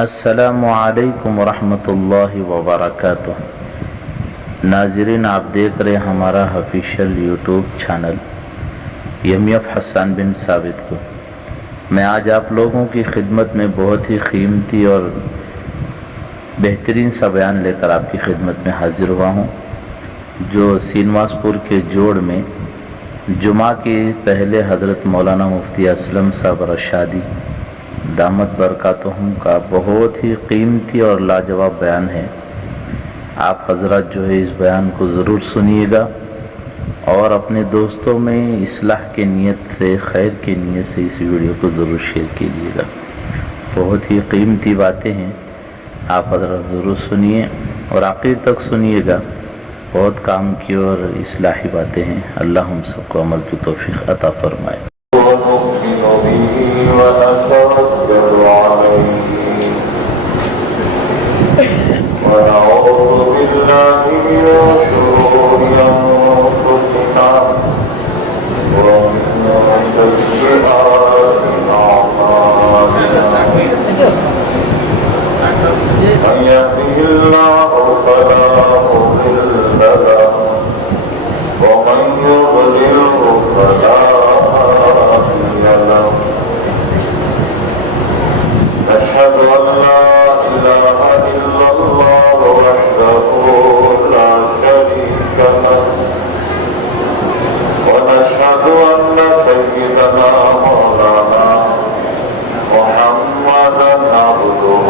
السلام علیکم ورحمۃ اللہ وبرکاتہ۔ ناظرین، آپ دیکھ رہے ہمارا آفیشیل یوٹیوب چینل MF حسان بن ثابت کو۔ میں آج آپ لوگوں کی خدمت میں بہت ہی قیمتی اور بہترین سا بیان لے کر آپ کی خدمت میں حاضر ہوا ہوں، جو سینواس پور کے جوڑ میں جمعہ کے پہلے حضرت مولانا مفتی اسلم صاحب رشادی دامت برکاتہم کا بہت ہی قیمتی اور لاجواب بیان ہے۔ آپ حضرات جو ہے اس بیان کو ضرور سنیے گا اور اپنے دوستوں میں اصلاح کی نیت سے، خیر کی نیت سے اس ویڈیو کو ضرور شیئر کیجیے گا۔ بہت ہی قیمتی باتیں ہیں، آپ حضرات ضرور سنیے اور آخر تک سنیے گا۔ بہت کام کی اور اصلاحی باتیں ہیں۔ اللہ ہم سب کو عمل کی توفیق عطا فرمائے۔ ونعوذ بالله من شرور أنفسنا ومن سيئات أعمالنا، من يهده الله فلا مضل له ومن يضلله فلا هادي له، أشهد أن لا إله إلا الله وحده لا شريك له، ونشهد أن سيدنا مولانا محمدا عبده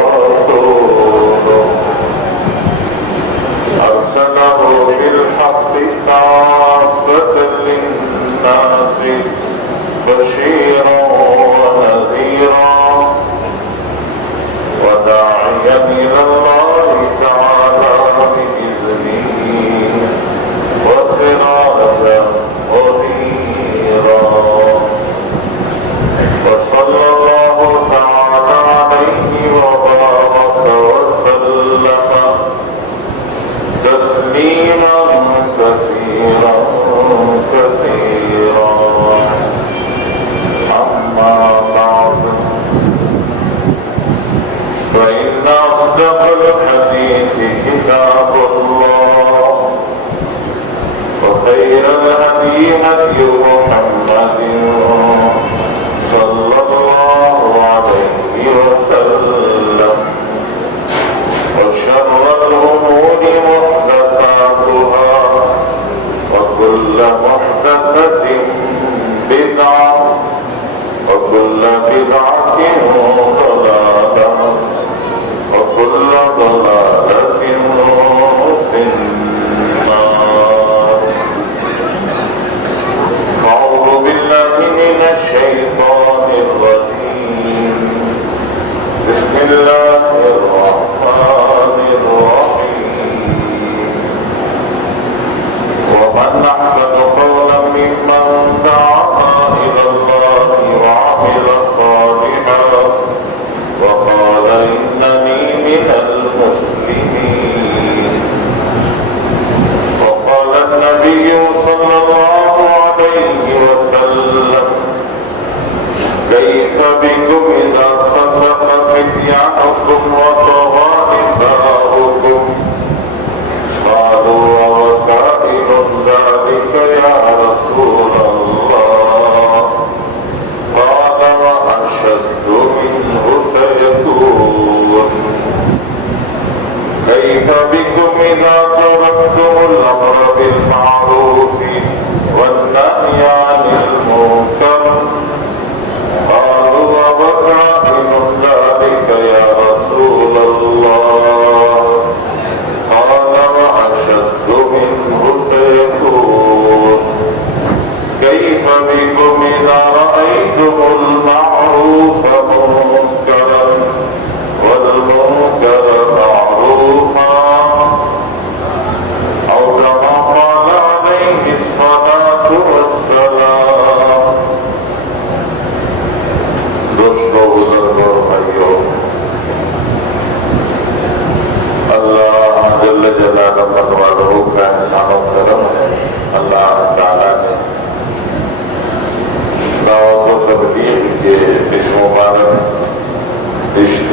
ورسوله، أرسله بالحق كافة للناس بشيرا ونذيرا وداعيا إلى الله تعالى بإذنه وسراجا منيرا، وصلى الله تعالى عليه وبارك وسلم تسليما كثيرا كثيرا، أما بعد، فإن أصدق الحديث كتاب الله، وخير الهدي هدي محمد صلى الله عليه وسلم، وشر الأمور محدثاتها، وكل محدثة بدعة، وكل بدعة ضلالة، وكل ضلالة في النار. أعوذ بالله من الشيطان الرجيم. بسم الله الرحمن الرحيم. ومن أحسن قولا ممن دعا إلى الله وعمل صالحا وقال إنني من المسلمين. وقال النبي صلى الله عليه وسلم: كيف بكم إذا فسق فتيانكم وطغى نساؤكم؟ قالوا: وكائن ذلك يا رسول الله؟ قال: وأشد منه سيكون. كيف بكم إذا تركتم الأمر بالمعروف والنهي عن المنكر؟ قالوا: وكائن ذلك يا رسول الله؟ قال: وأشد منه سيكون. كيف بكم إذا رأيتم المعروف منكرا والمنكر معروفا؟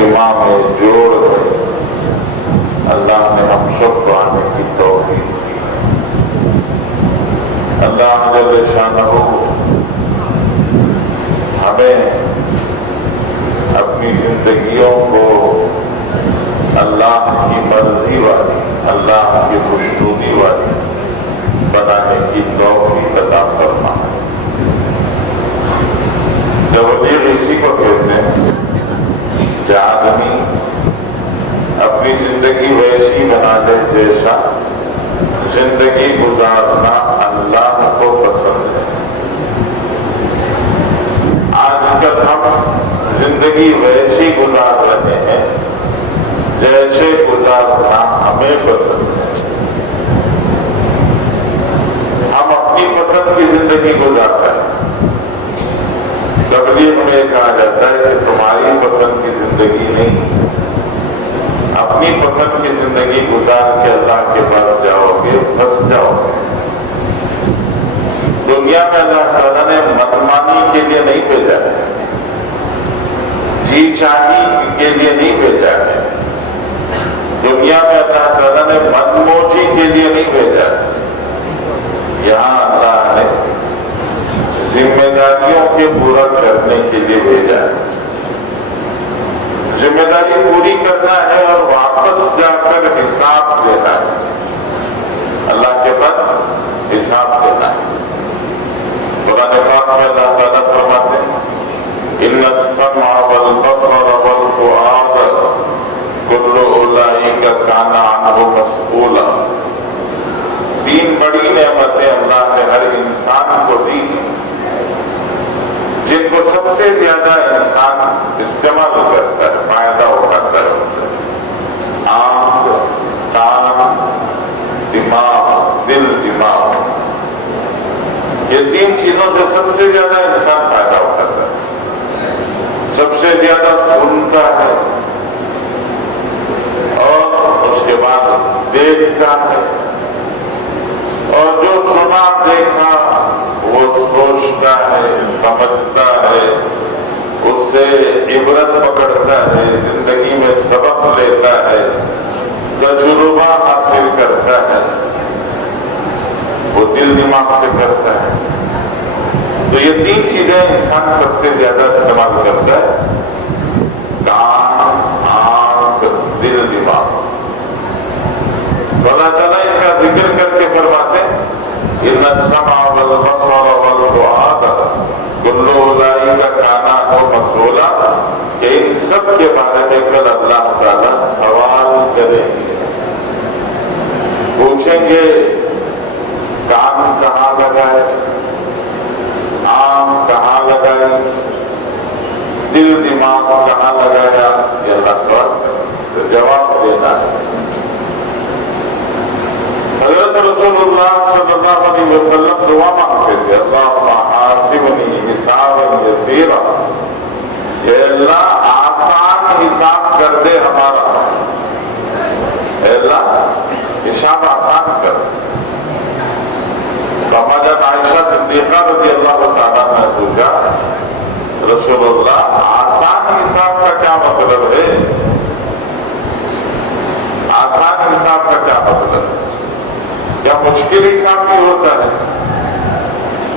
اجتماع میں جوڑ ہے اللہ نے ہم سب کو آنے کی توفیق دی۔ اللہ جل شانہ ہمیں اپنی زندگیوں کو اللہ کی مرضی والی، اللہ کی خوشنودی والی بنانے کی توفیق عطا فرمائے۔ تبلیغ اسی کو کہتے ہیں کہ آدمی اپنی زندگی ویسی بنا لے جیسا زندگی گزارنا اللہ کو پسند ہے۔ آج کل ہم زندگی ویسی گزار رہے ہیں جیسے گزارنا ہمیں پسند ہے۔ ہم اپنی پسند کی زندگی گزارتے ہیں۔ تبلیغ میں کہا جاتا ہے کہ تمہاری پسند کی زندگی نہیں، اپنی پسند کی زندگی گزار کے اللہ کے پاس جاؤ گے، پھنس جاؤ گے۔ دنیا میں اللہ تعالیٰ نے منمانی کے لیے نہیں بھیجا ہے، جی چاہی کے لیے نہیں بھیجا ہے۔ دنیا میں اللہ تعالیٰ نے منموجی کے لیے نہیں بھیجا ہے۔ یہاں اللہ نے ذمہ داریوں کے پورا کرنے کے لیے بھیجا ہے۔ ذمہ داری پوری کرنا ہے اور واپس جا کر حساب دینا ہے، اللہ کے پاس حساب دینا ہے۔ قرآن پاک میں اللہ تعالیٰ فرماتے ہیں ان السمع والبصر والفؤاد کل اولئک کان عنہ مسئولا۔ تین بڑی نعمتیں اللہ نے ہر انسان کو دی جن کو سب سے زیادہ انسان استعمال کرتا ہے، فائدہ اٹھاتا ہے۔ آنکھ، کان، دماغ، دل، دماغ، یہ تین چیزوں سے سب سے زیادہ انسان فائدہ اٹھاتا ہے، سب سے زیادہ سنتا ہے اور اس کے بعد دیکھتا ہے، اور جو سنا دیکھا وہ سوچتا ہے، سمجھتا ہے، اس سے عبرت پکڑتا ہے، زندگی میں سبق لیتا ہے، تجربہ حاصل کرتا ہے، وہ دل دماغ سے کرتا ہے۔ تو یہ تین چیزیں انسان سب سے زیادہ استعمال کرتا ہے، کان، آنکھ، دل، دماغ۔ اللہ تعالیٰ ان کا ذکر کر کے فرماتے ہیں ان السمع والبصر والفؤاد کل اولئک کان عنہ مسئولا، کہ ان سب کے بارے میں کل اللہ تعالیٰ سوال کریں گے، پوچھیں گے کان کہاں لگائے، آنکھ کہاں لگائی، دل دماغ کہاں لگایا، یہ اللہ سوال کریں تو جواب دینا ہے۔ حضرت رسول اللہ صلی اللہ علیہ وسلم دعا مانگتے تھے اللہم حاسبنی حسابا یسیرا، اے اللہ آسان حساب کر دے ہمارا، اے اللہ حساب آسان کر۔ جان عائشہ صدیقہ رضی اللہ تعالیٰ نے پوچھا رسول اللہ آسان حساب کا کیا مطلب ہے، آسان حساب کا کیا مطلب ہے، کیا مشکل حساب بھی ہوتا ہے؟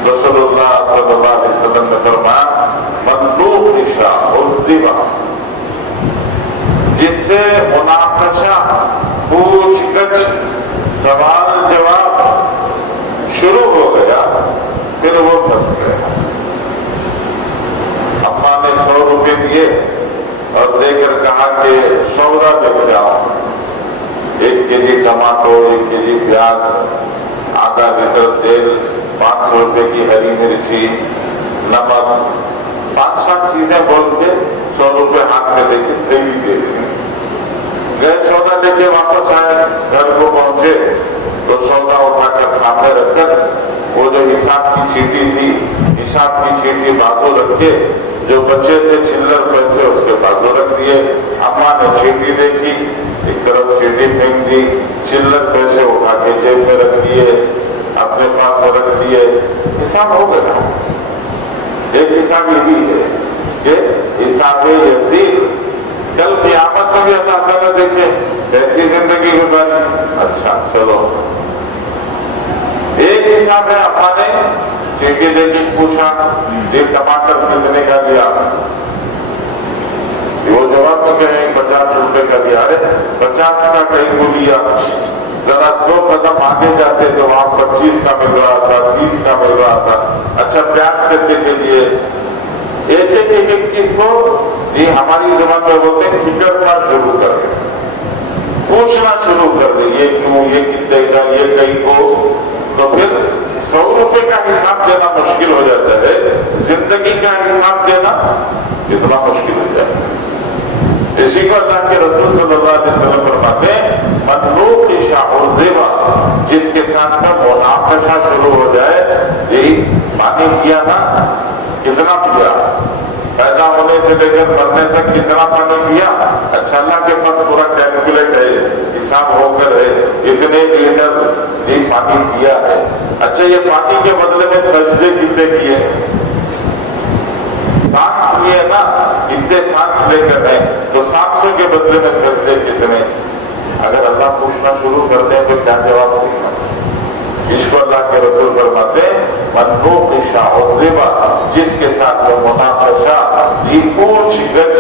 رسول اللہ صلی اللہ علیہ وسلم نے فرمایا مطلوب حساب الزبا، جس سے مناقشہ، پوچھ گچھ، سوال جواب شروع ہو گیا پھر وہ پھنس گیا۔ اماں نے 100 روپے دیے اور دے کر کہا کہ سودا لے جاؤ، 1 کیجی ٹماٹر، 1 کیجی پیاز، آدھا لیٹر تیل، 500 روپے کی ہری مرچی، نمک، 5-7 چیزیں بول کے 100 روپے ہاتھ میں لے کے تھیلی دے دی۔ گئے سودا لے کے واپس آئے، گھر کو پہنچے تو سودا اٹھا کر سامنے رکھ کر وہ جو حساب کی چیٹی تھی، حساب کی چیٹی بازو رکھ کے، جو بچے تھے چلر پیسے اس کے بازو رکھ دیے۔ اماں نے چیٹی دیکھی، ایک طرف چیٹی پھینک دی، چلر پیسے اٹھا کے جیب میں رکھ دیے، اپنے پاس رکھ دیے، حساب ہو گیا۔ ایک حساب یہی ہے کہ حساب یسیر، کل قیامت میں بھی اللہ تعالیٰ دیکھے کیسی زندگی گزاری. اچھا چلو ایک حساب ہے اپنا نے ٹھیکے دے کے پوچھا یہ ٹماٹر کتنے کا دیا, وہ جواب میں کہیں 50 روپے کا دیا. ارے 50 کا کہیں کو لیا, ذرا 2 قدم آگے جاتے تو وہاں 25 کا مل رہا تھا, 30 کا مل رہا تھا. اچھا پیاز کتنے کے لیے, ایک چیز کو یہ ہماری زبان میں بولتے ہیں کھٹکنا شروع کر دیں, پوچھنا شروع کر دیں یہ کیوں, یہ کتنے کا, یہ کہیں کو, تو پھر 100 روپے کا حساب دینا مشکل ہو جاتا ہے, زندگی کا حساب دینا اتنا مشکل ہو جاتا ہے. اسی کو اللہ کے رسول صلی اللہ علیہ وسلم فرماتے ہیں مطلوب شاہزیبا, جس کے ساتھ کا مناقشہ شروع ہو جائے, یہی پانی کیا نا, کتنا پیا, پیدا ہونے سے لے کر مرنے تک کتنا پانی پیا. اچھا اللہ کے پاس پورا کیلکولیٹ ہے, حساب ہو کر ہے, اتنے لیٹر یہ پانی پیا ہے. اچھا یہ پانی کے بدلے میں سجدے کتنے کیے, سانس لیے نا, اتنے سانس لے کر ہیں, تو سانسوں کے بدلے میں سجدے کتنے. اگر اللہ پوچھنا شروع کر دیں تو کیا جواب دیں گا. اس کو اللہ کے رسول فرماتے ہیں منطوق شاہزیبا, جس کے ساتھ وہ مناقشہ, یہ پوچھ گچھ,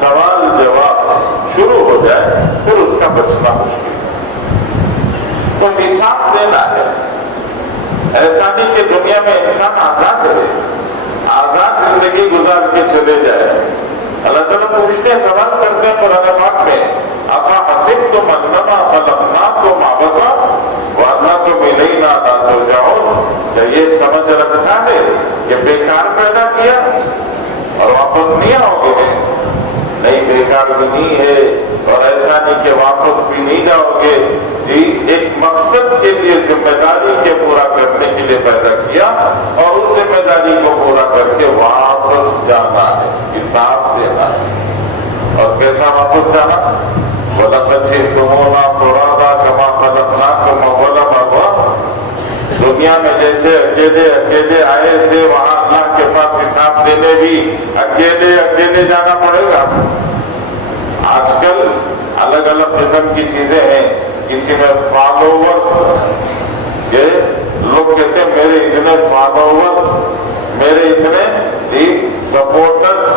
سوال جواب شروع ہو جائے پھر اس کا بچنا مشکل ہے. تو حساب دینا ہے. ایسا نہیں کہ دنیا میں انسان آزاد رہے, آزاد زندگی گزار کے چلے جائے. اللہ تعالیٰ پوچھتے ہیں, سوال کرتے ہیں قرآن پاک میں افا حسبتم انما خلقناکم عبثا وانکم الینا لا ترجعون, کیا یہ سمجھ رکھا ہے کہ بیکار پیدا کیا اور واپس نہیں آؤ گے. نہیں, بیکار بھی نہیں ہے, اور ایسا نہیں کہ واپس بھی نہیں جاؤ گے. ایک مقصد کے لیے, ذمہ داری کے پورا کرنے کے لیے پیدا کیا, اور اس ذمہ داری کو پورا کر کے واپس جانا ہے, حساب دینا ہے. اور کیسا واپس جانا, وَلَقَدْ جِئْتُمُونَا فُرَادَىٰ كَمَا خَلَقْنَاكُمْ أَوَّلَ مَرَّةٍ. دنیا میں جیسے اکیلے آئے تھے, وہاں اللہ کے پاس حساب دینے بھی اکیلے جانا پڑے گا. آج کل الگ الگ قسم کی چیزیں ہیں. کسی میں فالوورز, یہ لوگ کہتے ہیں میرے اتنے فالوورز, میرے اتنے سپورٹرز,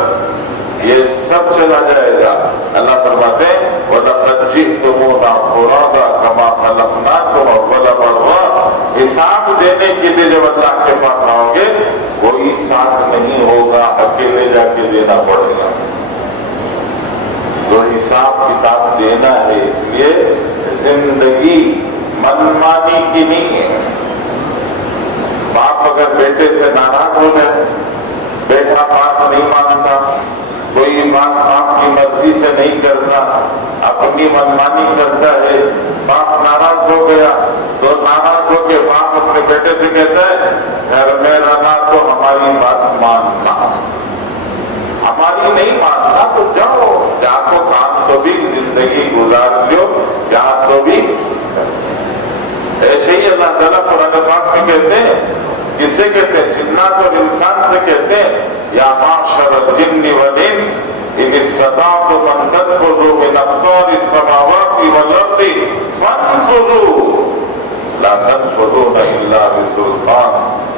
یہ سب چلا جائے گا. اللہ فرماتے ہیں وَلَقَدْ جِئْتُمُونَا فُرَادَىٰ كَمَا خَلَقْنَاكُمْ أَوَّلَ مَرَّةٍ. حساب دینے کے لیے جب اللہ کے پاس آؤ گے کوئی ساتھ نہیں ہوگا, اکیلے جا کے دینا پڑے گا. تو حساب کتاب دینا ہے. اس لیے زندگی منمانی کی نہیں ہے. باپ اگر بیٹے سے ناراض ہو جائے, بیٹا بات نہیں مانتا, کوئی بات باپ کی مرضی سے نہیں کرتا, اپنی منمانی کرتا ہے, باپ ناراض ہو گیا تو ناراض ہو کے باپ اپنے بیٹے سے کہتا ہے گھر میں رہنا تو ہماری بات ماننا, ہماری نہیں ماننا تو جاؤ, جا تو کام تو بھی زندگی گزار لو, جا تو بھی. ایسے ہی اللہ تعالیٰ قرآن پاک میں کہتے ہیں, کس سے کہتے ہیں, جنات اور انسان سے کہتے ہیں یا معشر الجن والانس ان استطعتم ان تنفذوا من اقطار السماوات والارض فانفذوا لا تنفذون الا بسلطان.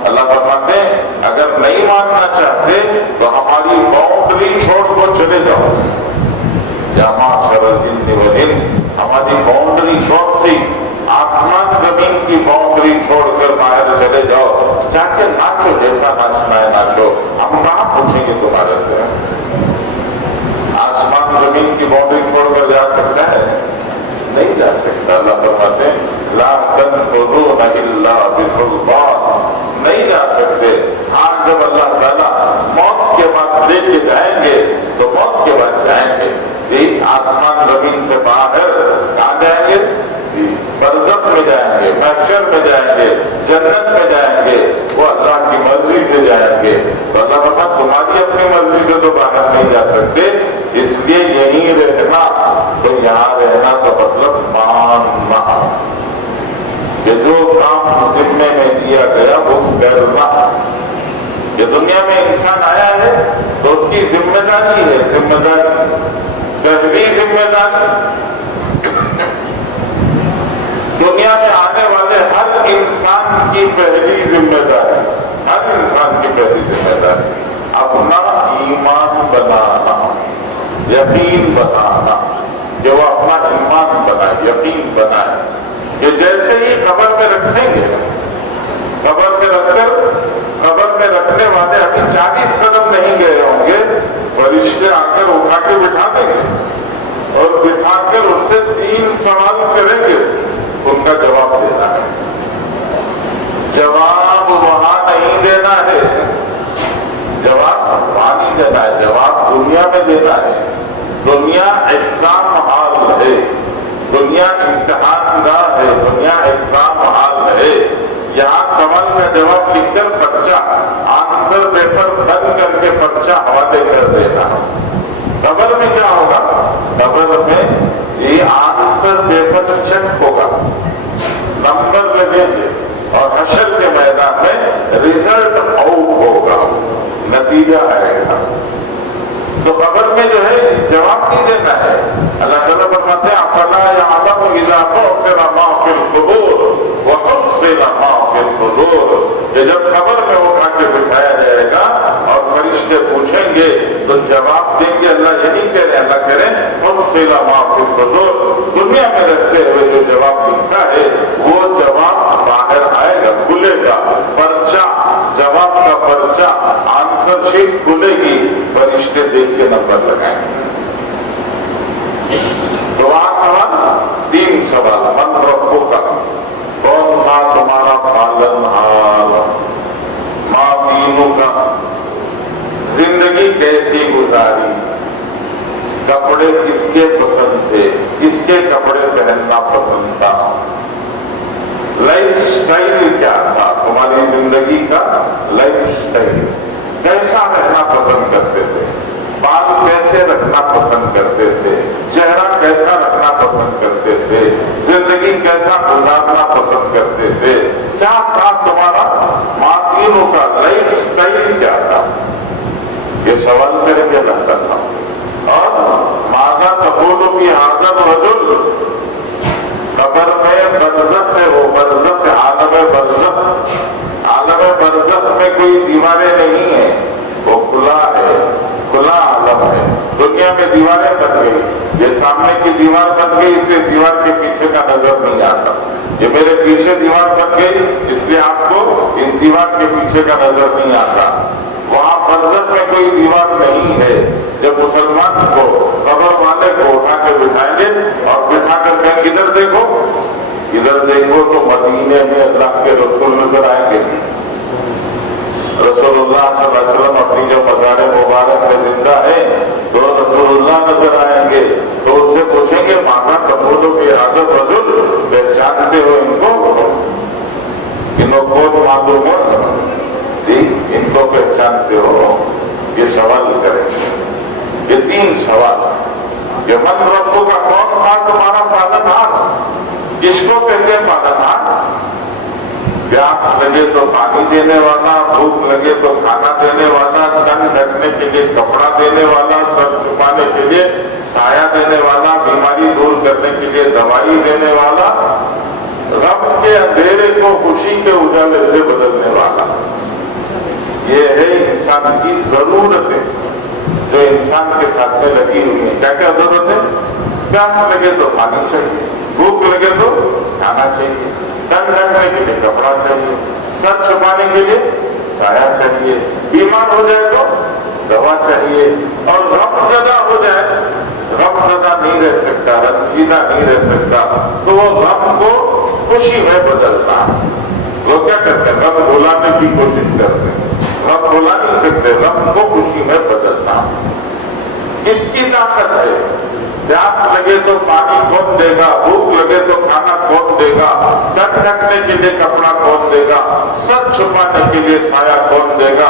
اللہ فرماتے ہیں اگر نہیں ماننا چاہتے تو ہماری باؤنڈری چھوڑ کر چلے جاؤ. یا معشر الجن والانس, ہماری باؤنڈری چھوڑ سی, آسمان زمین کی باؤنڈری چھوڑ کر باہر چلے جاؤ, جا کے ناچو, جیسا ناچنا ہے ناچو, ہم کہاں پوچھیں گے تمہارے سے. آسمان زمین کی باؤنڈری چھوڑ کر جا سکتا ہے, نہیں جا سکتا. اللہ فرماتے ہیں لا تنفذون الا بسلطان, نہیں جا سکتے. آج جب اللہ تعالیٰ موت کے بعد لے کے جائیں گے تو موت کے بعد جائیں گے. یہ آسمان زمین سے باہر کہاں جائیں گے, برزخ میں جائیں گے, محشر میں جائیں گے, جنت میں جائیں گے, وہ اللہ کی مرضی سے جائیں گے. تو اللہ فرماتا ہے تمہاری اپنی مرضی سے تو باہر نہیں جا سکتے, اس لیے یہیں رہنا. تو یہاں رہنا کا مطلب ماننا, یہ جو کام ذمے میں دیا گیا وہ کرنا. یہ دنیا میں انسان آیا ہے تو اس کی ذمہ داری ہے, ذمہ داری ذمہ داری دنیا میں آنے والے ہر انسان کی پہلی ذمہ داری، ہر انسان کی پہلی ذمہ داری اپنا ایمان بنانا، یقین بنانا، کہ وہ اپنا ایمان بنائے، یقین بنائے کہ جیسے ہی قبر میں رکھیں گے، قبر میں رکھ کر قبر میں رکھنے والے ابھی 40 قدم نہیں گئے ہوں گے، فرشتے آ کر اٹھا کے بٹھا دیں گے اور بٹھا کر اس سے 3 سوال کریں گے، ان کا جواب دینا ہے۔ جواب وہاں نہیں دینا ہے، جواب وہاں نہیں دینا ہے، جواب دنیا میں دینا ہے۔ دنیا ایگزام ہال ہے، دنیا امتحان گاہ ہے، دنیا ایگزام ہال ہے۔ یہاں سوال کا جواب لکھ کر پرچہ، آنسر پیپر بند کر کے پرچہ حوالے کر دینا۔ قبر میں کیا ہوگا؟ قبر میں یہ آنسر پیپر چیک ہوگا، نمبر لگیں گے اور حشر کے میدان میں ریزلٹ آؤٹ ہوگا، نتیجہ آئے گا۔ تو قبر میں جو ہے جواب نہیں دینا ہے۔ اللہ تعالیٰ فرماتے ہیں افلا یعلم اذا بعثر ما فی القبور وحصل ما فی الصدور، کہ جب قبر میں اٹھا کے بٹھایا جائے گا اور فرشتے پوچھیں گے تو جواب دیں گے، اللہ یہ نہیں کہہ رہے، اللہ کہہ رہے ہیں حصل ما فی الصدور، دنیا میں رکھتے ہوئے جو جواب لکھا ہے وہ جواب باہر آئے گا، کھلے گا، پرچہ، جواب کا پرچہ، آنسر شیٹ کھلے گی، فرشتے دیکھ کے نمبر لگائیں گے۔ تو وہاں سوال 3 سوال، من ربک، کون تھا تمہارا پالن ہار، ماں دینک، زندگی کیسی گزاری، کپڑے کس کے پسند تھے، کس کے کپڑے پہننا پسند تھا، لائف سٹائل کیا تھا، تمہاری زندگی کا لائف سٹائل کیسا رہنا پسند کرتے تھے، بال کیسے رکھنا پسند کرتے تھے، چہرہ کیسا رکھنا پسند کرتے تھے، زندگی کیسا گزارنا پسند کرتے تھے، کیا تھا تمہارا ماتینوں کا لائف سٹائل کیا تھا، یہ سوال کریں گے اللہ تعالیٰ۔ اور ماذا تقول فی ھذا الرجل، قبر میں برزخ ہے، وہ برزخ عالم برزخ، عالم برزخ میں کوئی دیواریں نہیں ہیں، وہ کھلا ہے، کھلا عالم ہے۔ دنیا میں دیواریں بن گئی، یہ سامنے کی دیوار بن گئی اس لیے دیوار کے پیچھے کا نظر نہیں آتا، یہ میرے پیچھے دیوار بن گئی اس لیے آپ کو اس دیوار کے پیچھے کا نظر نہیں آتا۔ وہاں برزخ میں کوئی دیوار نہیں ہے۔ جب مسلمان کو قبر والے کو اٹھا کے بٹھائیں گے اور بٹھا کر کہیں ادھر دیکھو، ادھر دیکھو تو مدینے میں اللہ کے رسول نظر آئیں گے، رسول اللہ صلی اللہ علیہ وسلم اپنی جو مزار مبارک میں زندہ ہے تو رسول اللہ نظر آئیں گے، تو اس سے پوچھیں گے مانا کپولوں کی حاضر رجل، پہچانتے ہو ان کو، انہوں کو معلوم ہو، ان کو پہچانتے ہو، یہ سوال کریں گے، یہ 3 سوال، یہ من ربوں کا کون تھا تمہارا پالنہار، کس کو کہتے ہیں پالنہار، پیاس لگے تو پانی دینے والا، بھوک لگے تو کھانا دینے والا، تن ڈھکنے کے لیے کپڑا دینے والا، سر چھپانے کے لیے سایہ دینے والا، بیماری دور کرنے کے لیے دوائی دینے والا، غم کے اندھیرے کو خوشی کے اجالے سے بدلنے والا۔ یہ ہے انسان کی ضرورتیں جو انسان کے ساتھ میں لگی ہوئی ہیں۔ کیا کیا ضرورت ہے؟ پیاس لگے تو پانی چاہیے، بھوک لگے تو کھانا چاہیے، تن ڈھکنے کے لیے کپڑا چاہیے، سر چھپانے کے لیے سایہ چاہیے، بیمار ہو جائے تو دوا چاہیے، اور غم زدہ ہو جائے، غم زدہ نہیں رہ سکتا، رنجیدہ نہیں رہ سکتا، تو وہ غم کو خوشی میں بدلتا۔ لوگ کیا کرتے ہیں؟ غم بھلانے کی کوشش کرتے ہیں، غم بھلا نہیں سکتے، غم کو خوشی میں بدلنا۔ کس کی طاقت ہے؟ پیاس لگے تو پانی کون دے گا، بھوک لگے تو کھانا کون دے گا، تن ڈھکنے کے لیے کپڑا کون دے گا، سر چھپانے کے لیے سایہ کون دے گا،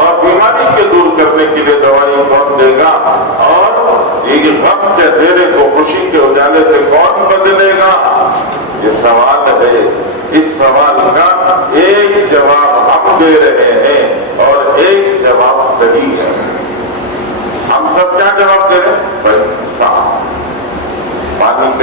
اور بیماری کے دور کرنے کے لیے دوائی کون دے گا، اور یہ غم کے اندھیرے کو خوشی کے اجالے سے کون بدلے گا؟ یہ سوال ہے۔ اس سوال کا ایک جواب ہم دے رہے ہیں اور ایک جواب صحیح ہے۔ ہم سب کیا جواب دے رہے ہیں؟ بھائی صاحب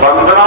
15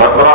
15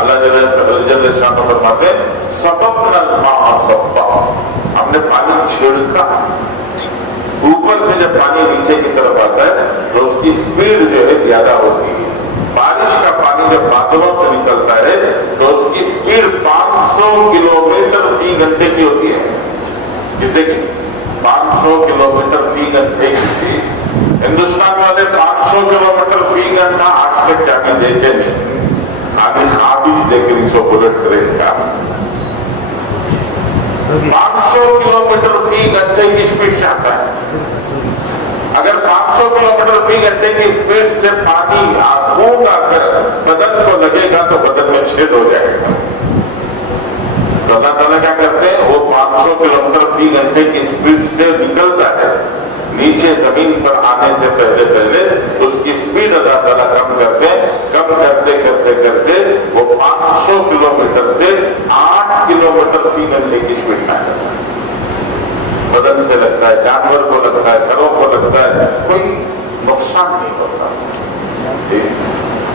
اللہ جل شانہ فرماتے ہیں سبقنا الماء سبقا، ہم نے پانی چھڑکا. اوپر سے جب پانی نیچے کی طرف آتا ہے تو اس کی سپیڈ جو ہے زیادہ ہوتی ہے. بارش کا پانی جب بادلوں سے نکلتا ہے تو اس کی سپیڈ 500 کلومیٹر فی گھنٹے کی ہوتی ہے. کتنے کی؟ 500 کلومیٹر فی گھنٹے کی. ہندوستان والے 500 کلومیٹر فی گھنٹہ آج تک کیا دیتے نہیں، خالی خابش دیکھ رہی سو بلٹ ٹرین کا. 500 کلومیٹر فی گھنٹے کی سپیڈ سے آتا ہے. اگر 500 کلومیٹر فی گھنٹے کی سپیڈ سے پانی بوند آ کر بدن کو لگے گا تو بدن میں چھید ہو جائے گا. تو اللہ تعالیٰ کیا کرتے ہیں، وہ 500 کلومیٹر فی گھنٹے کی سپیڈ سے نکلتا ہے، نیچے زمین پر آنے سے پہلے اس کی سپیڈ اللہ تعالیٰ کم کرتے ہیں. کم کرتے کرتے کرتے وہ 500 کلومیٹر سے 8 کلومیٹر فی گھنٹے کی سپیڈ میں آتا ہے. بدن سے لگتا ہے، جانور کو لگتا ہے، گھروں کو لگتا ہے، کوئی نقصان نہیں ہوتا.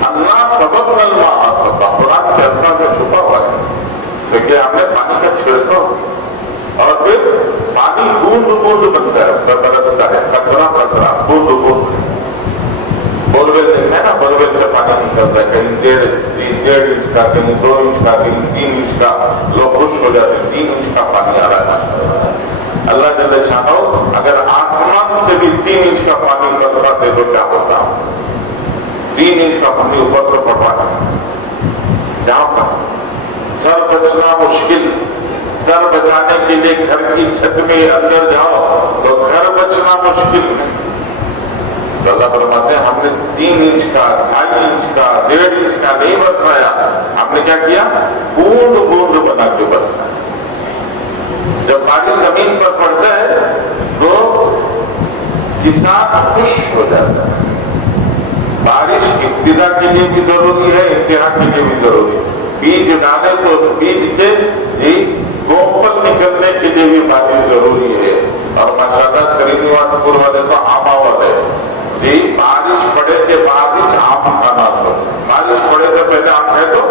اللہ سبب الماء سبقا، قرآن کے الفاظ میں چھپا ہوا ہے کہ ہم نے پانی کا چھڑکا اور پھر پانی بوند بوند بنتا ہے، برستا ہے، قطرہ قطرہ، بوند بوند. بولویل دیکھنا ہے نا، بولویل سے پانی نکلتا ہے، کہیں 1.5 انچ کا، کہیں 2 انچ کا، کہیں 3 انچ کا. لوگ خوش ہو جاتے ہیں 3 انچ کا پانی آ رہا ہے. اللہ جل شانہ اگر آسمان سے بھی 3 انچ کا پانی برساتے تو کیا ہوتا؟ 3 انچ کا پانی اوپر سے پڑتا جہاں پر سر بچنا مشکل. سر بچانے کے لیے گھر کی چھت میں اندر جاؤ تو گھر بچنا مشکل ہے. تو اللہ فرماتے ہیں ہم نے 3 انچ کا، 2.5 انچ کا، 1.5 انچ کا نہیں برسایا. ہم نے کیا کیا؟ بوند بوند بنا کے برسایا. جب پانی زمین پر پڑتا ہے تو کسان خوش ہو جاتا ہے. بارش ابتدا کے لیے بھی ضروری ہے، انتہا کے لیے بھی ضروری ہے. بیج ڈالے تو اس بیج کے گوپل نکلنے کے لیے بھی بارش ضروری ہے. اور ماشاءاللہ سرینواس پور والے تو آما والے بارش پڑے کے بعد ہی آم کھانا تھا. بارش پڑے سے پہلے آم کھائے تو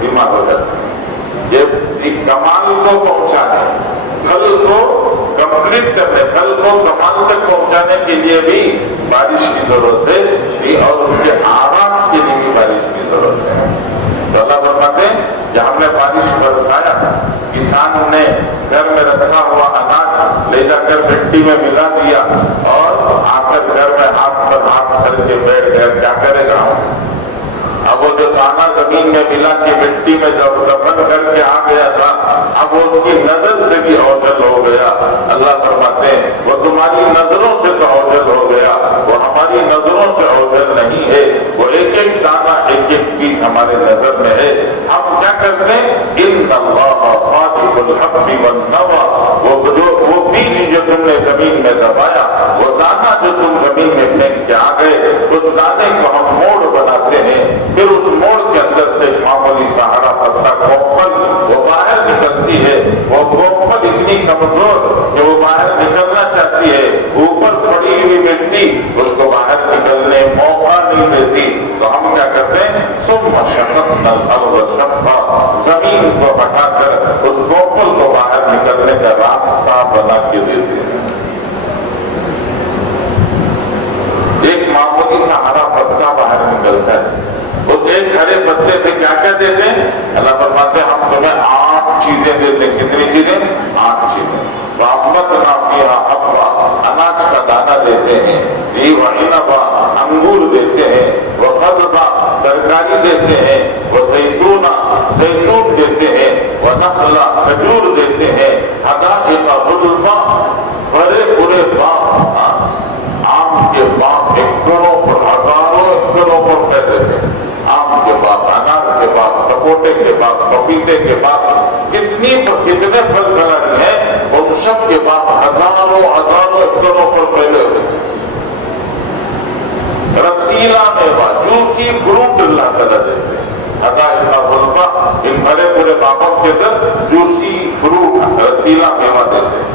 بیمار ہو جاتے ہیں. یہ کمال کو پہنچانے، پھل کو کمپلیٹ کرنے، پھل کو کمال تک پہنچانے کے لیے بھی بارش کی ضرورت ہے اور اس کے آغاز کے لیے بھی بارش کی ضرورت ہے. تو اللہ فرماتے ہیں کہ ہم نے بارش برسایا، کسان نے گھر میں رکھا ہوا اناج لے جا کر مٹی میں ملا دیا اور آ کر گھر میں ہاتھ پر ہاتھ کر کے بیٹھ گیا. کیا کرے گا؟ اب وہ جو دانا زمین میں ملا کے مٹی میں جب دفن کر کے آ گیا تھا، اب وہ اس کی نظر سے بھی اوجھل ہو گیا. اللہ فرماتے ہیں وہ تمہاری نظروں سے تو اوجھل ہو گیا، وہ ہماری نظروں سے اوجھل نہیں ہے. وہ ایک ایک دانا، ایک ایک پیس ہمارے نظر میں ہے. ہم کیا کرتے ہیں؟ ان اللہ خالق الحب والنوى، وہ بیج جو تم نے زمین میں دبایا، وہ دانا جو تم زمین میں پھینک کے آ گئے، اس دانے کو ہم موڑ بناتے ہیں. پھر اس موڑ کے اندر سے معمولی سہارا پتہ کوپل وہ باہر نکلتی ہے. وہ کوپل اتنی کمزور کہ وہ باہر نکلنا چاہتی ہے، اوپر پڑی ہوئی مٹی اس کو باہر نکلنے موقع نہیں دیتی. تو ہم کیا کرتے ہیں؟ ثم شققنا الارض شقا، زمین کو ہٹا کر اس کوپل کو باہر نکلنے کا راستہ بنا کے دیتے ہیں. ایک معمولی سہارا پتہ باہر نکلتا ہے، اس ایک ہرے پتے سے کیا کیا دیتے ہیں؟ اللہ فرماتے ہیں ہم تمہیں 8 چیزیں دیتے ہیں. کتنی چیزیں؟ 8 چیزیں. وَأَنبَتْنَا فِيهَا حَبًّا، اناج کا دانہ دیتے ہیں. وَعِنَبًا، انگور دیتے ہیں. وَقَضْبًا، ترکاری دیتے ہیں. وَزَيْتُونًا، زیتون دیتے ہیں. وَنَخْلًا، کھجور دیتے ہیں. حَدَائِقَ غُلْبًا، بڑے بڑے باغ، آم کے باغ ایکڑوں پر، ہزاروں ایکڑوں پر پھیلے تھے. آم کے باغ، انار کے باغ، سپوٹے کے باغ، پپیتے کے باغ، کتنے پھل پھلاری ہیں، ان سب کے باغ ہزاروں ایکڑوں پر پھیلے ہوئے تھے. رسیلا میوہ، جوسی فروٹ اللہ تعالیٰ دیتے ہیں. حدائق غلبا، ان بڑے بڑے باغوں کے اندر جوسی فروٹ، رسیلا میوہ دیتے ہیں.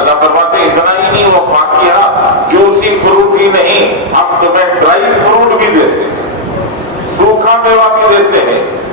اللہ فرماتے ہیں اتنا ہی نہیں، وہ فاکہہ جوسی فروٹ ہی نہیں، ہم تمہیں ڈرائی فروٹ بھی دیتے ہیں، سوکھا میوہ بھی دیتے ہیں.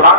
7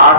8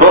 2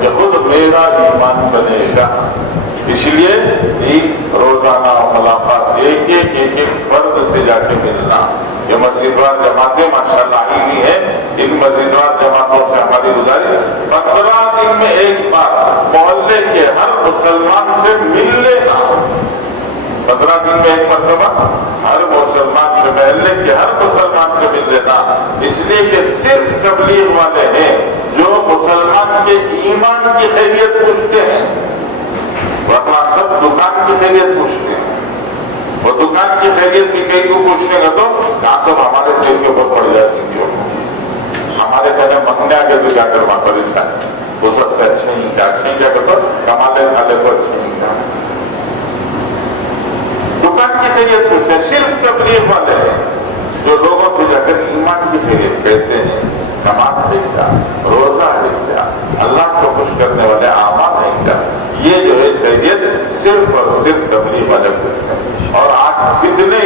کہ خود میرا ایمان بنے گا. اس لیے روزانہ ملاقات ایک فرد سے جا کے ملنا. یہ مسجدوار جماعتیں ماشاءاللہ آئی ہوئی ہیں. ان مسجدوار جماعتوں سے ہماری گزارش 15 دن میں ایک بار محلے کے ہر مسلمان سے مل لینا. 15 دن میں ایک مرتبہ ہر مسلمان سے محلے کے ہر مسلمان سے مل لینا. اس لیے کہ صرف تبلیغ والے ہیں جو مسلمان کے ایمان کی خیریت پوچھتے ہیں، ورنہ سب دکان کی خیریت پوچھتے ہیں. وہ دکان کی خیریت بھی کئی کو پوچھنے گا تو سب ہمارے سر کے اوپر پڑ جاتی ہے. ہمارے کہنے منگنے آگے تو کیا کرنا پڑتا ہے. وہ سب سے اچھے ہی کیا کرتا کمالے کھالے کو اچھے ہی کیا. دکان کی خیریت پوچھتے ہیں. صرف تبلیغ والے ہیں جو لوگوں سے جا کر ایمان کی خیریت کیسے ہیں، نماز ہے کیا، روزہ ہے کیا، اللہ کو خوش کرنے والے اعمال ہیں کیا، یہ جو ہے خیریت صرف اور صرف تبلیغ والے پوچھتے ہیں. اور آج اتنے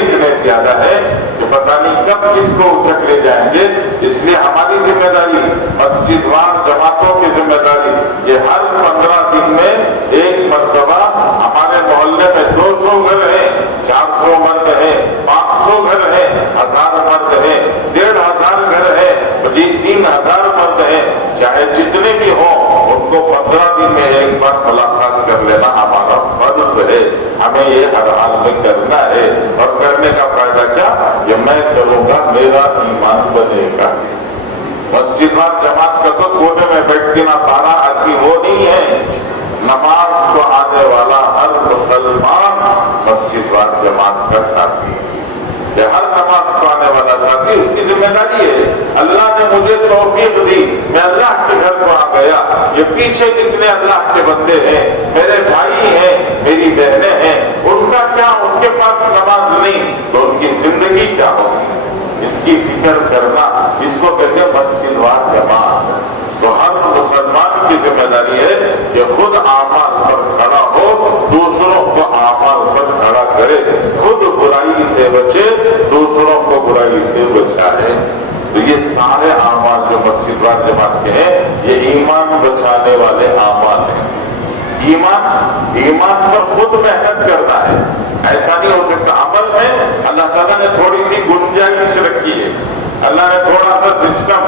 زیادہ ہے کہ پتہ نہیں کب کس کو اچک لے جائیں گے. اس لیے ہماری ذمہ داری، مسجد وار جماعتوں کی ذمہ داری، یہ ہر 15 دن میں ایک مرتبہ ہمارے محلے میں 200 گھر ہیں، 400 مرد ہیں، 500 گھر ہیں، 1000 مرد ہیں، 1500 گھر ہیں، 3000 مرد ہیں، چاہے جتنے بھی ہوں ان کو 15 دن میں ایک بار ملاقات کر لینا ہمارا فرض ہے. ہمیں یہ ہر حال میں کرنا ہے. اور کرنے کا فائدہ کیا؟ کہ میں کروں گا میرا ایمان بنے گا. مسجد میں جماعت کا تو کونے میں بیٹھ کے نہ 12 آدمی وہ نہیں ہے. نماز کو آنے والا ہر مسلمان مسجد وار جماعت کا ساتھی ہے. کہ ہر نماز کو آنے والا ساتھی اس کی ذمہ داری ہے. اللہ نے مجھے توفیق دی، میں اللہ کے گھر کو آ گیا. یہ پیچھے جتنے اللہ کے بندے ہیں، میرے بھائی ہیں، میری بہنیں ہیں، ان کا کیا، ان کے پاس نماز نہیں تو ان کی زندگی کیا ہوگی، اس کی فکر کرنا، اس کو کہتے ہیں مسجد وار جماعت. تو ہر مسلمان کی ذمہ داری ہے کہ خود اعمال پر کھڑا ہو، دوسروں کو اعمال پر کھڑا کرے، خود برائی سے بچے، دوسروں کو برائی سے بچائے. تو یہ سارے اعمال جو مسجد وار جماعت کے ہیں یہ ایمان بچانے والے اعمال ہیں. ایمان پر خود محنت کرنا ہے. ایسا نہیں ہو سکتا. عمل میں اللہ تعالیٰ نے تھوڑی سی گنجائش رکھی ہے. اللہ نے تھوڑا سا سسٹم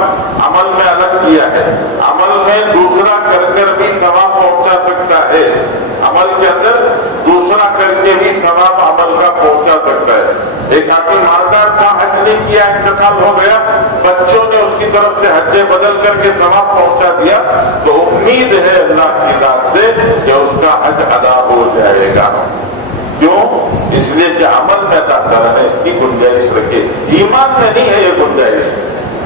عمل میں الگ کیا ہے. عمل میں دوسرا کر کر بھی ثواب پہنچا سکتا ہے. عمل کے اندر دوسرا کر کے بھی ثواب عمل کا پہنچا سکتا ہے. ایک آدمی مالدار تھا، حج نہیں کیا، انتقال ہو گیا، بچوں نے اس کی طرف سے حج بدل کر کے ثواب پہنچا دیا، تو امید ہے اللہ کی ذات سے کہ اس کا حج ادا ہو جائے گا. کیوں؟ اس لیے کہ عمل میں اللہ تعالیٰ نے اس کی گنجائش رکھی. ایمان میں نہیں ہے یہ گنجائش.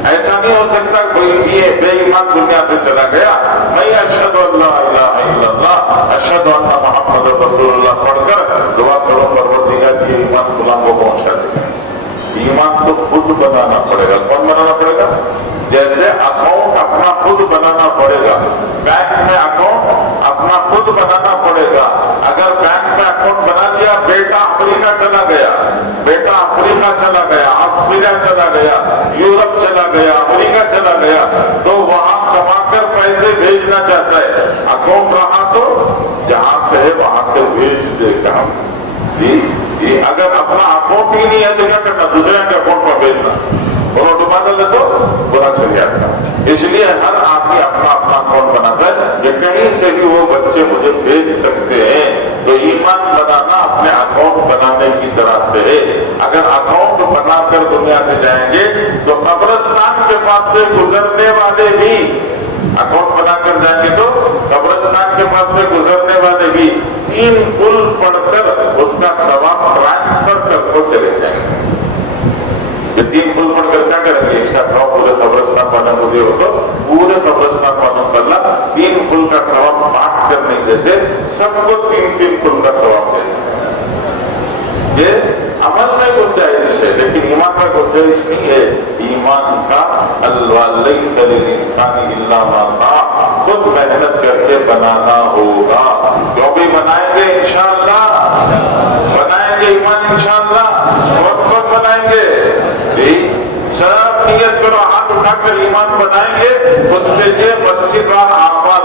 ایسا نہیں ہو سکتا کوئی بھی بے ایمان دنیا سے چلا گیا، میں اشہد ان لا الہ الا اللہ اشہد ان محمد رسول اللہ پڑھ کر دعا کرو پروردگار کی ایمان غلام کو پہنچا دے. ایمان تو خود بنانا پڑے گا. کون بنانا پڑے گا؟ جیسے اکاؤنٹ اپنا خود بنانا پڑے گا، بینک میں اکاؤنٹ اپنا خود بنانا پڑے گا. اگر بینک میں اکاؤنٹ بنا دیا، بیٹا افریقہ چلا گیا، آسٹریلیا چلا گیا، یورپ چلا گیا، امریکہ چلا گیا، تو وہاں کما کر پیسے بھیجنا چاہتا ہے، اکاؤنٹ رہا تو جہاں سے ہے وہاں سے بھیج دے گا. اگر اپنا اکاؤنٹ ہی نہیں ہے تو کیا کرنا؟ دوسرے کے اکاؤنٹ پر بھیجنا، اور ڈبا دے تو برا چل جاتا. اس لیے ہر آدمی اپنا اکاؤنٹ بناتا ہے کہ کہیں سے بھی وہ بچے مجھے بھیج سکتے ہیں. تو ایمان بنانا اپنے اکاؤنٹ بنانے کی طرح سے ہے. اگر اکاؤنٹ بنا کر دنیا سے جائیں گے تو قبرستان کے پاس سے گزرنے والے بھی اکاؤنٹ بنا کر جائیں گے، تو قبرستان کے پاس سے گزرنے والے بھی 3 پل پڑھ کر اس کا ثواب ٹرانسفر کر کو چلے جائیں گے. یہ 3 پل پڑھ کر کیا کریں گے؟ اس کا ثواب پورے قبرستان والوں کو دے ہو تو پورے قبرستان والوں کو اللہ 3 پل کا ثواب بانٹ کر نہیں دیتے، سب کو 3 پل کا ثواب دیتے. یہ عمل میں گنجائش ہے لیکن ایمان میں گنجائش نہیں ہے. ایمان کا لیس للانسان الا ما سعى، خود محنت کر کے بنانا ہوگا. جو بھی بنائیں گے انشاءاللہ، بنائیں گے ایمان انشاءاللہ. کون بنائیں گے؟ سب نیت کرو، ہاتھ اٹھا کر ایمان بنائیں گے. اس کے لیے مسجد وار اعمال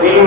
3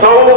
100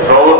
100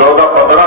14-15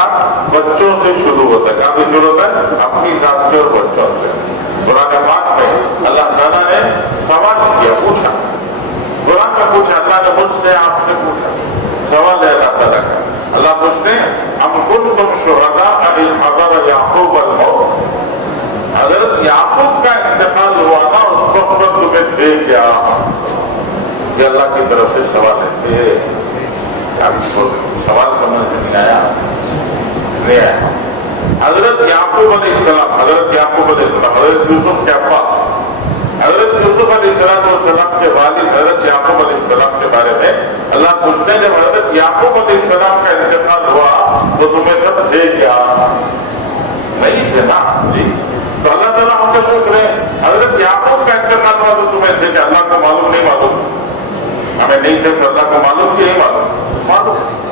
اسلام بچوں سے شروع ہوتا ہے. کہاں سے شروع ہوتا ہے؟ اپنی ذات سے اور بچوں سے. قرآن پاک میں اللہ تعالیٰ نے سوال کیا، پوچھا. قرآن میں پوچھا، اللہ نے مجھ سے آپ سے پوچھا. سوال ہے اللہ تعالیٰ کا. اللہ پوچھتے ہیں ام کنتم شہداء اذ حضر یعقوب الموت. حضرت یعقوب کا انتقال ہوا نا، اس وقت پر تمہیں تھے کیا؟ یہ اللہ کی طرف سے سوال ہے. سوال سمجھ نہیں آیا؟ نہیں آیا. حضرت یعقوب علیہ السلام، حضرت یعقوب علیہ السلام، حضرت یوسف کے ابا، حضرت یوسف علیہ السلام کے والد حضرت یعقوب علیہ السلام کے بارے میں اللہ پوچھتے ہیں جب حضرت یعقوب علیہ السلام کا انتقال ہوا تو تمہیں سب تھے کیا؟ نہیں تھے نا جی. تو اللہ تعالیٰ ہم سے پوچھ رہے ہیں حضرت یعقوب کا انتقال ہوا تو تمہیں تھے کیا؟ اللہ کو معلوم نہیں معلوم؟ ہمیں نہیں تھے، اللہ کو معلوم کہ نہیں معلوم.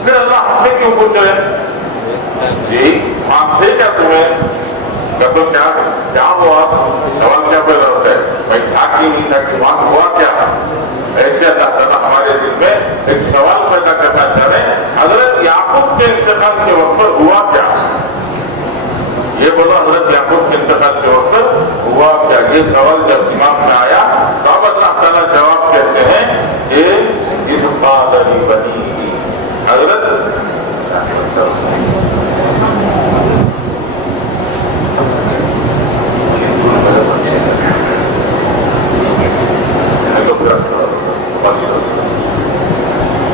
پھر اللہ ہم سے کیوں پوچھ رہے ہیں جی وہاں تھے کیا تمہیں؟ تو کیا ہوا؟ سوال کیا پیدا ہوتا ہے بھائی؟ تھا کہ نہیں تھا کہ وہاں ہوا کیا؟ ایسے اللہ تعالیٰ ہمارے دل میں ایک سوال پیدا کرنا چاہ رہے ہیں حضرت یعقوب کے انتقال کے وقت پر ہوا کیا؟ یہ بولو حضرت یعقوب کے انتقال کے وقت پر ہوا کیا؟ یہ سوال جب دماغ میں آیا تو اب اللہ تعالیٰ جواب کہتے ہیں کہ اس قال لی بنی حضرت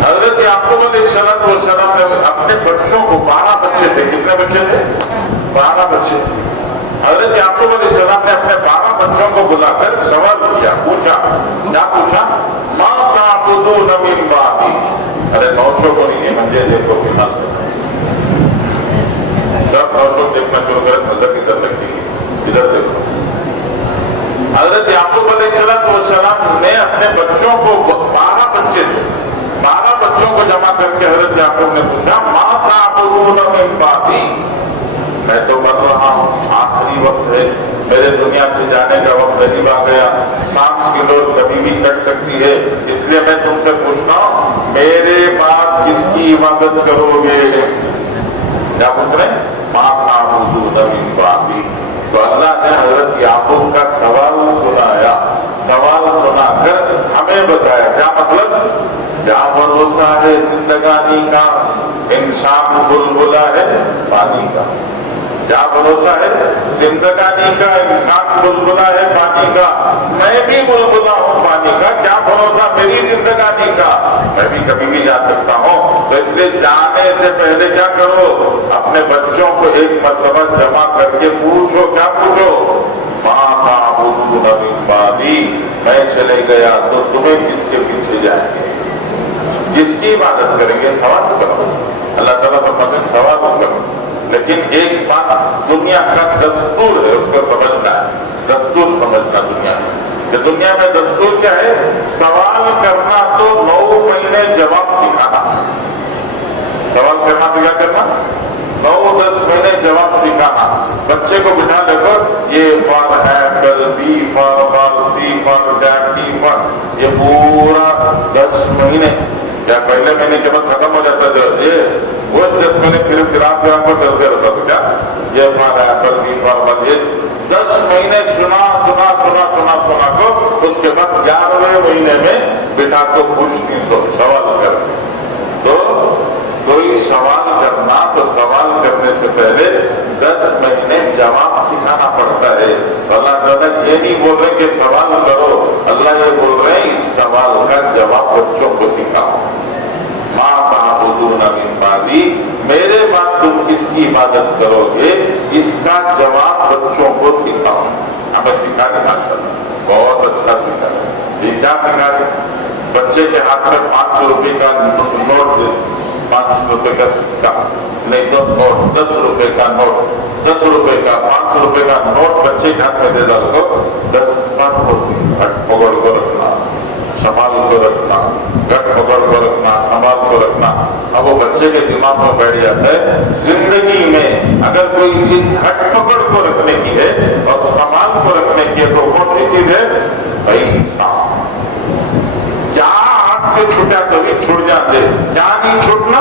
حضرت یعقوب علیہ السلام نے اپنے بچوں کو 12 بچے تھے. کتنے بچے تھے؟ 12 بچے. حضرت یعقوب علیہ السلام نے اپنے 12 بچوں کو بلا کر سوال کیا، پوچھا. کیا پوچھا؟ ما تعبدون من بعدی. ارے 900 کو نہیں ہے، مجھے دیکھو کہ حال سب 900 دیکھنا شروع کرے. نظر ادھر لگتی ہے، ادھر دیکھو. حضرت یعقوب علیہ السلام نے اپنے بچوں کو 12 بچے تھے، 12 بچوں کو جمع کر کے حضرت یعقوب نے پوچھا ما تعبدون من بعدی. میں تو مر رہا ہوں، آخری وقت ہے، میرے دنیا سے جانے کا وقت قریب آ گیا. سانس کی ڈور کبھی بھی کٹ سکتی ہے، اس لیے میں تم سے پوچھتا ہوں میرے بعد کس کی عبادت کرو گے؟ کیا پوچھ رہے ہیں؟ ما تعبدون من بعدی. تو اللہ نے حضرت یعقوب کا سوال سنایا. سوال سنا کر ہمیں بتایا کیا مطلب؟ کیا بھروسہ ہے زندگانی کا؟ انسان بلبلا ہے پانی کا. کیا بھروسہ ہے زندگانی کا؟ انسان بلبلا ہے پانی کا. میں بھی بلبلا ہوں پانی کا. کیا بھروسہ میری زندگانی کا؟ میں بھی کبھی بھی جا سکتا ہوں. تو اس لیے جانے سے پہلے کیا کرو؟ اپنے بچوں کو ایک مرتبہ جمع کر کے پوچھو. کیا پوچھو؟ ما تعبدون من بعدی. میں چلے گیا تو تمہیں کس کے پیچھے جائیں گے؟ کس کی عبادت کریں گے؟ سوال کرو. اللہ تعالیٰ فرماتے ہیں سوال کرو. لیکن ایک بات دنیا کا دستور ہے، اس کو سمجھنا ہے. دستور سمجھنا دنیا میں کہ دنیا میں دستور کیا ہے؟ سوال کرنا تو 9 مہینے جواب سکھانا. سوال کرنا تو کیا کرنا؟ 9-10 مہینے جواب سکھانا. بچے کو بٹھا لے کر A for apple, B for ball, C for cat, D for, یہ پورا 10 مہینے. کیا پہلے مہینے کے بعد ختم ہو جاتا ہے؟ یہ وہ 10 مہینے پھر آپ پر چلتے رہتا تھا. کیا یہ فار ایپل، بی فار بال، یہ 10 مہینے سنا سنا سنا سنا سنا کو اس کے بعد 11ویں مہینے میں بٹھا کو پوچھتی سوال کر. تو کوئی سوال کرنا تو سوال کرنے سے پہلے 10 مہینے جواب سکھانا پڑتا ہے. اللہ تعالیٰ یہ نہیں بول رہے کہ سوال کرو، اللہ یہ بول رہے ہیں اس سوال کا جواب بچوں کو سکھاؤ. ما تعبدون من بعدی. میرے بعد تم کس کی عبادت کرو گے؟ اس کا جواب بچوں کو سکھاؤ. ہمیں سکھا دیں ماشاءاللہ، بہت اچھا سکھا دیں. یہ کیا سکھا دیں؟ بچے کے ہاتھ میں 500 روپے کا نوٹ دے، 500 روپے کا سکہ نہیں تو نوٹ، 10 روپے کا نوٹ، 10 روپے کا 500 روپے کا نوٹ بچے کے ہاتھ میں دے ڈال کو 10 ہٹ پکڑ کو رکھنا، سنبھال کو رکھنا، گٹ پکڑ کو رکھنا، سنبھال کو رکھنا. اب وہ بچے کے دماغ میں بیٹھ جاتا ہے زندگی میں اگر کوئی چیز گھٹ پکڑ کو رکھنے کی ہے اور سنبھال کو رکھنے کی ہے تو کون سی چیز ہے؟ پیسہ. کیا ہاتھ سے چھوٹا کبھی چھوٹ جاتے، کیا نہیں چھوٹنا؟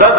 10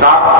7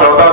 14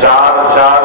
4-4